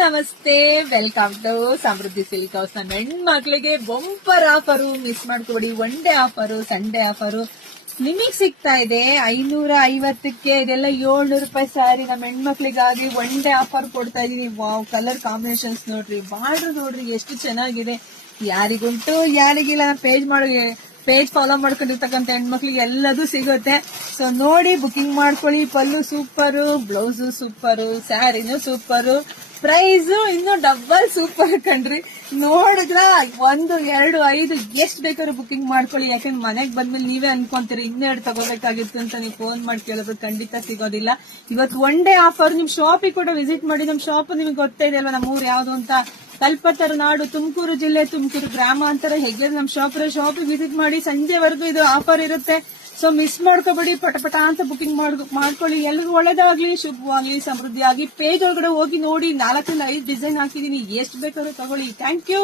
ನಮಸ್ತೆ, welcome to Samruddhi silk house. ನಮ್ಮ ಹೆಣ್ಮಕ್ಳಿಗೆ ಬಂಪರ್ ಆಫರು ಮಿಸ್ ಮಾಡ್ಕೊಡಿ. One day offer, Sunday offer ನಿಮಗ್ ಸಿಗ್ತಾ ಇದೆ 550ಕ್ಕೆ. ಇದೆಲ್ಲ 700 ರೂಪಾಯಿ ಸ್ಯಾರಿ. ನಮ್ಮ ಹೆಣ್ಮಕ್ಳಿಗಾಗಿ ಒನ್ ಡೇ ಆಫರ್ ಕೊಡ್ತಾ ಇದೀನಿ. ವಾವ್, ಕಲರ್ ಕಾಂಬಿನೇಷನ್ಸ್ ನೋಡ್ರಿ, ಬಾರ್ಡರ್ ನೋಡ್ರಿ ಎಷ್ಟು ಚೆನ್ನಾಗಿದೆ. ಯಾರಿಗುಂಟು ಯಾರಿಗಿಲ್ಲ, ಪೇಜ್ ಫಾಲೋ ಮಾಡ್ಕೊಂಡಿರ್ತಕ್ಕಂಥ ಹೆಣ್ಮಕ್ಳಿಗೆ ಎಲ್ಲದೂ ಸಿಗುತ್ತೆ. ಸೊ ನೋಡಿ, ಬುಕಿಂಗ್ ಮಾಡ್ಕೊಳ್ಳಿ. ಪಲ್ಲು ಸೂಪರು, ಬ್ಲೌಸು ಸೂಪರು, ಸ್ಯಾರಿನೂ ಸೂಪರು, ಪ್ರೈಸ್ ಇನ್ನು ಡಬಲ್ ಸೂಪರ್ ಕಣ್ರಿ. ನೋಡಿದ್ರ 1, 2, 5 ಎಷ್ಟ್ ಬೇಕಾದ್ರೂ ಬುಕಿಂಗ್ ಮಾಡ್ಕೊಳ್ಳಿ. ಯಾಕಂದ್ರೆ ಮನೆಗ್ ಬಂದ್ಮೇಲೆ ನೀವೇ ಅನ್ಕೊಂತೀರಿ ಇನ್ನೆರಡು ತಗೋಬೇಕಾಗಿತ್ತು ಅಂತ. ನೀವು ಫೋನ್ ಮಾಡಿ ಕೇಳಿದ್ರೆ ಖಂಡಿತ ಸಿಗೋದಿಲ್ಲ. ಇವತ್ತು ಒನ್ ಡೇ ಆಫರ್. ನಿಮ್ ಶಾಪಿಗೆ ಕೂಡ ವಿಸಿಟ್ ಮಾಡಿ. ನಮ್ ಶಾಪ್ ನಿಮ್ಗೆ ಗೊತ್ತೇ ಇದೆ ಅಲ್ವಾ, ನಮ್ಮ ಊರು ಯಾವ್ದು ಅಂತ. ಕಲ್ಪತರ ನಾಡು, ತುಮಕೂರು ಜಿಲ್ಲೆ, ತುಮಕೂರು ಗ್ರಾಮಾಂತರ. ಹೆಗ್ಲರ್ ನಮ್ ಶಾಪಿಗೆ ವಿಸಿಟ್ ಮಾಡಿ. ಸಂಜೆವರೆಗೂ ಇದು ಆಫರ್ ಇರುತ್ತೆ. ಸೊ ಮಿಸ್ ಮಾಡ್ಕೋಬೇಡಿ, ಪಟಪಟ ಅಂತ ಬುಕಿಂಗ್ ಮಾಡ್ಕೊಳ್ಳಿ. ಎಲ್ರಿಗೂ ಒಳ್ಳೇದಾಗ್ಲಿ, ಶುಭವಾಗ್ಲಿ, ಸಮೃದ್ಧಿ ಆಗಿ. ಪೇಜ್ ಒಳಗಡೆ ಹೋಗಿ ನೋಡಿ, 4 ರಿಂದ 5 ಡಿಸೈನ್ ಹಾಕಿದೀನಿ. ಎಷ್ಟು ಬೇಕಾದ್ರೂ ತಗೊಳ್ಳಿ. Thank you.